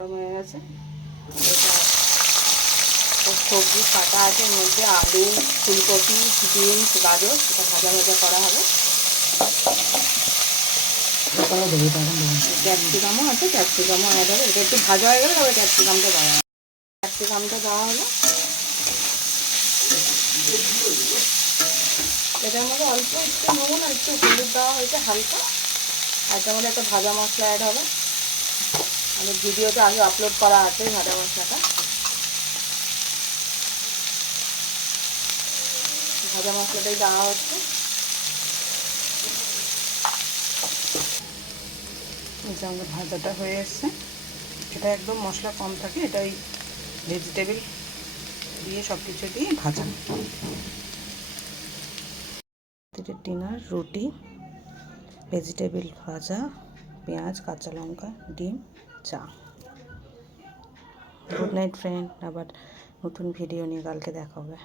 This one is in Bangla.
হয়ে গেছে। এটা সবজি কাটা আছে, এর মধ্যে আলু, ফুলকপি, বিনস, গাজর, এটা ভাজা ভাজা করা হবে। ক্যাপসিকামও আছে, ক্যাপসিকামও অ্যাড হবে। এটা একটু ভাজা হয়ে গেলে তবে ক্যাপসিকামটা দেওয়া হবে। ক্যাপসিকামটা দেওয়া হলো। এটার মধ্যে অল্প একটু নুন আর একটু হলুদ দেওয়া হয়েছে হালকা। আর এটার মধ্যে একটা ভাজা মশলা অ্যাড হবে। আমাদের ভিডিওতে আগে আপলোড করা আছে ভাজা মশলাটা। ভাজা মশলাটাই দেওয়া হচ্ছে। যে আমাদের ভাজাটা হয়ে এসছে, এটা একদম মশলা কম থাকে। এটা ওই ভেজিটেবল দিয়ে সব কিছু দিয়ে ভাজা। ডিনার রুটি, ভেজিটেবল ভাজা, পেঁয়াজ, কাঁচা লঙ্কা, ডিম, চা। গুড নাইট ফ্রেন্ড, আবার নতুন ভিডিও নিয়ে কালকে দেখা হবে।